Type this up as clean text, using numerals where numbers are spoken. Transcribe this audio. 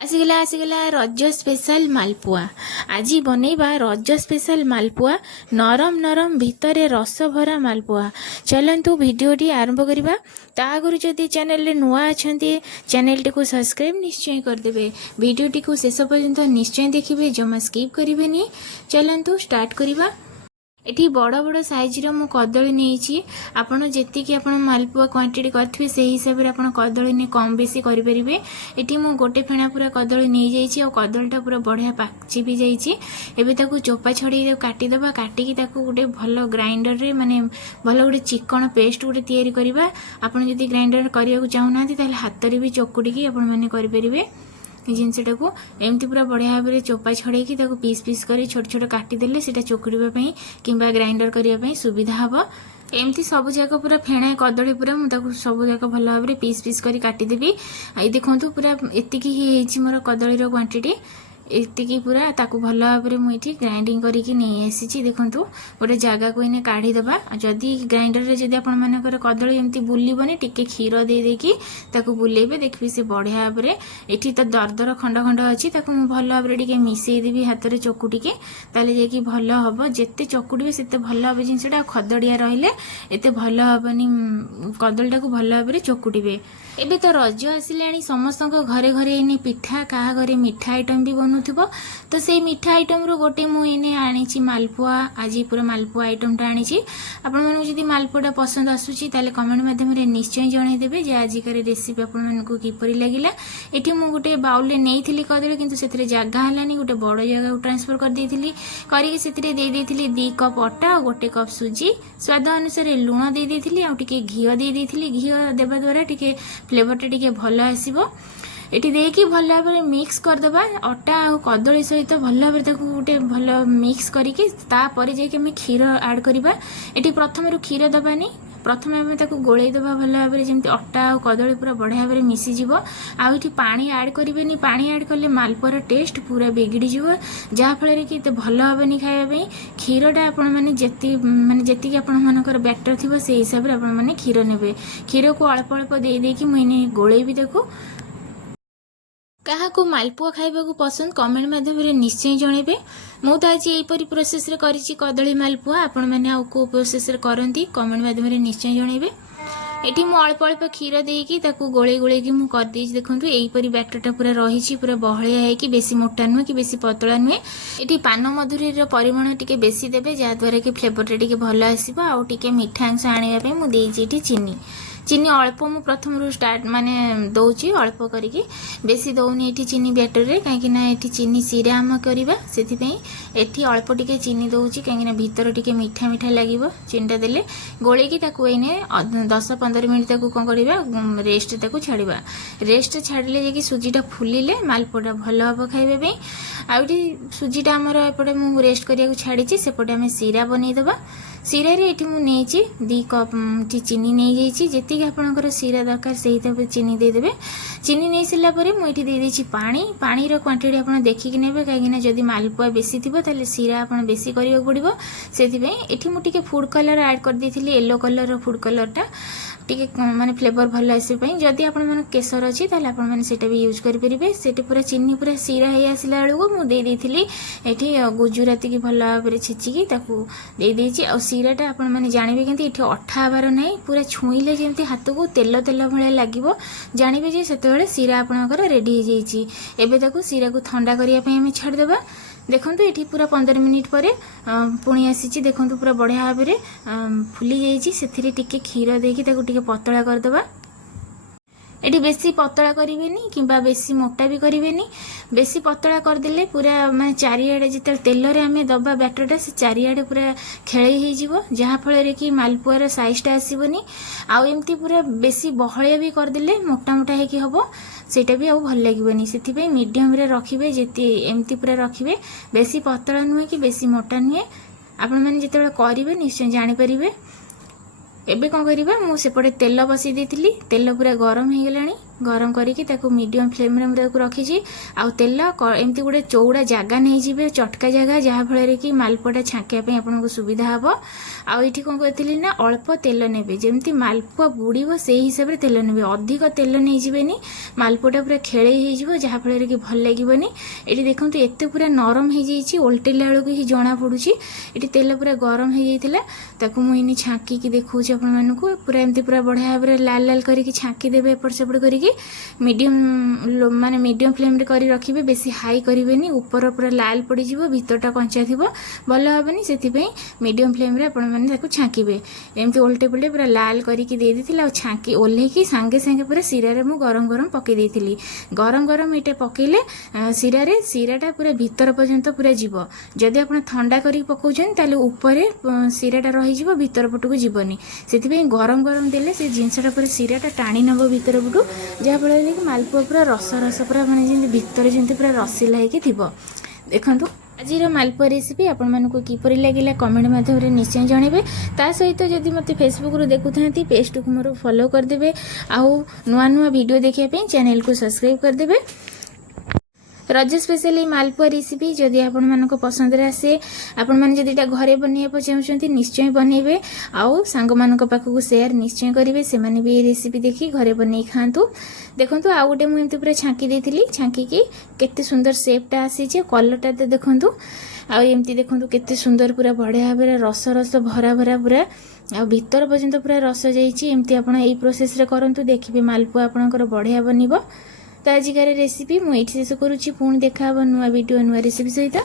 आसीगला रज स्पेशल मालपुआ। आज बनैबा रज स्पेशल मालपुआ नरम नरम भितर रस भरा मालपुआ। चलतु भिडियोटी आरंभ करवा। ता आगु जदि चैनल नुआ अच्छा चैनल टी को सब्सक्राइब निश्चय करदे। भिडियोटी को शेष पर्यंत निश्चय देखिए, जमा स्किप करेंगे। चलतु स्टार्ट करवा। एठी बड़ बड़ साइज रो मु कदली नहीं। आपण जी आप मालपुआ क्वांटिटी करेंगे से हिसाब से आप कदली ने कम बेसी करेंगे। एठी मु गोटे फेणा पूरा कदली नहीं जाइए और कदलीटा पूरा बढ़िया पाची भी जाइए। एबे ताकू चोपा छड़ी काटिदेबा। काटिकी ताकू गोटे भल ग्राइंडर रे माने भल गोटे चिकन पेस्ट गोटे तैयारी करवा। आपण जदि ग्राइंडर करने चाहूना ताहले हाथ रे भी चकुड़ी आपण माने करेंगे। जिनटा को एमती पूरा बढ़िया भाव में चोपा छड़े पीस पीस कर छोट छोट काटिदेले से चकुड़ापी कि ग्राइंडर करने सुविधा हम। एमती सब जाक पूरा फेणाए कदली पूरा मुझे सब जाक भल भाव में पीस पीस कर काटिदेवी। ये देखो पूरा एति मोर कदली क्वांटिटी एतिकी पूरा ताकू भल भाव में मुझे ग्राइंडिंग करके नहीं आसी। देखूँ गोटे जगह को इन्हें काढ़ीदबा। जदि ग्राइंडर रे जदि आपण मानकर कदली एमती बुलबनी टिके क्षीर दे देकी ताकू बुलेबे। देखिए से बढ़िया भाव में एठी तो दरदर खंड खंड अच्छी ताकू भल भाव में टिके मिसेदेवी हाथ में चकुटिके। ताले जाकि भल हम जिते चकुड़े से भल हम जिनसा खदड़िया रहिले एते भल हेनी। कदलीटा को भल भाव में चकुटे। एबे तो रज आसिलाणी समस्त घरे घरे इने पिठा क्या घरे मिठा आइटम भी बनूथिबो। तो से मिठा आइटम रो गोटे मु इने आनी मालपुआ। आज पूरा मालपुआ आइटमटा आनी। आपण मानू जदि मालपुआटा पसंद आसुची ताले कमेंट माध्यम रे निश्चय जणाइदेबे जे आजिकार रेसिपी आपण मानकु किपरि लागिला। एठी मु गोटे बाउल रे नेइथिली कदली किंतु सेथरे जागा हलानी। गोटे बड़ जगह को ट्रांसफर कर देइथिली। करिके सेथरे दे देइथिली 2 कप आटा और 1 कप सुजी। स्वाद अनुसार लूण दे देइथिली आ टिके घिओ दे देइथिली। घिओ देबा द्वारा टिके फ्लेवरटा टिके भल आसीबो। एटी देकी भल भाव में मिक्स करदबा। अटा आ कदली सहित भल भाव में गोटे भल मिक्स करके तापर जाके आम क्षीर ऐड करवा। एटी प्रथम क्षीर दबानी। प्रथम आम गोलई दबा भल भाव में जमी अटा आ कदली पूरा बढ़िया भाव में मिसीज। आठी पानी ऐड करें। पानी ऐड कले मालपुआर टेस्ट पूरा बिगड़ी जहाँफल कि भल हेनी खायापी। क्षीरटा आपण मैंने जी आपर बैटर थी से हिसाब से आप क्षीर ने। क्षीर को अल्प अल्प दे देकी मुझे गोलई भी। देखो क्या मालपुआ खाइबा को पसंद कमेंट माध्यम निश्चय जनइबे। मु तो आज यहीपरी प्रोसेस रे करिछि कदली मालपुआ। आपण मैंने आउ को प्रोसेस रे करंती कमेंट माध्यम निश्चय जनइबे। एटी मु अल्प अल्प क्षीर देकी ताकू गोले गोले की मु कर देछि। देखंतु एहीपरी बैटरटा पूरा रहिछि पूरा बहलिया है कि बेसी मोटा नुहे कि बेसी पतला नुहे। एटी पान मधुरी रो परिमाण टिके बेसी देबे जा द्वारा कि फ्लेवरटा टिके भल आसीबो। आ टिके मिठा अंश आनिया पे मु देछि एटी चीनी। चीनी अल्प मु प्रथम रू स्टार्ट माने दौची अल्प करके बेसी दौनी एठी चीनी बैटर रे कहीं एठी चीनी सीरा आम करवा से एठी अल्प टिके चीनी दौची कहीं भीतर टिके मीठा मीठा लगिवो। चीनीटा देले गोलेकी ताकू एने 10-15 मिनट ताकू कौन करवा रेस्ट ताकू छाड़वा। रेस्ट छाड़ले जाकि सुजीटा फुलिले मालपुआटा भल हम खाइबा। आउटी सुजीटा आमर एपटे मु रेस्ट करिया छाड़ी सेपटे आम सीरा बनईदबा। सीरा रे एठी मु नेछि 2 कप चीनी नहीं जाइछि। जेतिक आपनकर सीरा दरकार से हिसाब से चीनी दे देबे। चीनी नहीं सिला परे मु एठी दे देछि पानी। पानी रो क्वांटिटी आपन देखिक नेबे काहेकि जदि मालपुआ बेसी थिबो ताले सीरा आपन बेसी करियो पड़िबो। सेथि पई एठी मु टिके फूड कलर ऐड कर देथिली। येलो कलर रो फूड कलरटा टिके माने फ्लेवर भल आसे पई। जदि आपन मन केसर अछि ताले आपन मन सेटा भी यूज करि परिबे। सेटे पूरा चीनी पूरा सीरा हे आसिला बेलको मु दे देथिली एठी गुजराती की भल भाव छिचिकी ताकू दे देछि। आ सीराटा आपण मैंने जानवे कि ये अठा हबार ना पूरा छुईले जमी हाथ को तेल तेल भाया लगे जानवे जे से सीरा आपणकर रेडी हो जाइए। एबे ताकू सीरा को ठंडा करने आम छाड़देबा। देखो ये पूरा 15 मिनिट पर पुणी आसी। देखो पूरा बढ़िया भाव में फुली जाइए। से क्षीर देकी टिके पतला करदबा। एटी बेसी पतला करेनि कि बेसी मोटा भी करेनि। बेसी पतला करदेले पूरा माने चारिआडे जिते तेल रे आमे दबा बैटरटा से चारिआडे पूरा खेलई हो जहाँफल कि मालपुआर साइजटा आसबनी। आउ एमती पूरा बेसी बहलिया भी करदेले मोटा मोटा है कि हम सेटा भी आउ भल लगे। से मीडियम रे रखिबे जेती एमती पूरा रखिबे। बेसी पतला नुहे कि बेसी मोटा नुहे। आपण माने जेतेबेले करिवे निश्चय जानि परिबे। एबे कौन करवा मु सेपटे तेल बसई देथिली। तेल पूरा गरम हो गलानी। गरम करके मीडियम फ्लेम रे रखी तेल एमती गोटे चौड़ा जगह नहीं जी चटका जगह जहाँफल कि मालपुआटा छाँकिया आपको सुविधा हम आईटी कौन कहती ना अल्प तेल ने जमी मालपुआ बुड़ब से हिसाब से तेल ने अधिक तेल नहीं जीवेनी मालपुआटा पूरा खेले जहाँफल कि भल लगे ये देखो एत पूरा नरम हो जाइए ओल्टेला बेलू ही जना पड़ुची ये तेल पूरा गरम हो जाता मुझे छाँकी देखा आपको पूरा एमती पूरा बढ़िया भाव में लाल लाल करके छाँकीदेवे एपट सेपट करके मीडियम माने मीडियम फ्लेम रे करी रखिबे बेसी हाई करिवेनी ऊपर पूरा लाल पड़ जिवो भीतरटा कंचा थिबो भल हेबनी सेति मीडियम फ्लेम रे आपण माने ताको छाँकीबे एमती उल्टे पुल्टे पूरा लाल करके दे देथिला छाँकी ओल्हेकी सांगे सांगे पूरा सिरा रे मु गरम गरम पके देथिली गरम गरम इटा पकेले सिरा रे सिराटा पूरा भीतर पर्यंत पूरा जीवो जदि आपण ठंडा करी पकाउछन ताले ऊपर सिराटा रही जीवो भीतर पटको जीवनी सेति गरम गरम देले से जिनसटा पूरा सिराटा टाणी नब भीतर पटू जहाँफल कि मालपुआ पूरा रस रस पूरा माने भीतर जमी पूरा रसीला होगी थी देखो आज मालपुआ रेसिपी आपण मानक किपर लगे कमेंट माध्यम निश्चय जनइबे ता सहित जदि मत फेसबुक रू देखु था पेज को मोर फॉलो करदे आउ नुआ नुआ वीडियो देखिए चैनल को सब्सक्राइब करदे रज स्पेशल मालपुआ रेसिपी जदि आपण मानक पसंद आसे आपण माने जदि घरे बनइबा चाहते निश्चय बनइबे आउ सांग मानक पाखक शेयर निश्चय करेंगे से माने भी रेसिपी देखी घरे बनई खातु देखो आउ गोटे मुझे पूरा छाँकी देती छाँकी केते सुंदर सेपटा आसी कलरटा तो देखु आमती देखो केते सुंदर पूरा बढ़िया भाव रस रस भरा भरा पूरा आ भीतर पर्यंत पूरा रस जामती आप प्रोसेस रे करंतु देखिए मालपुआ आपणकर बढ़िया बनइबो तो आजिकार रेसिपी मुझे शेष करुच्ची पुणी देखा नुआ वीडियो नुआ रेसिपी सहित।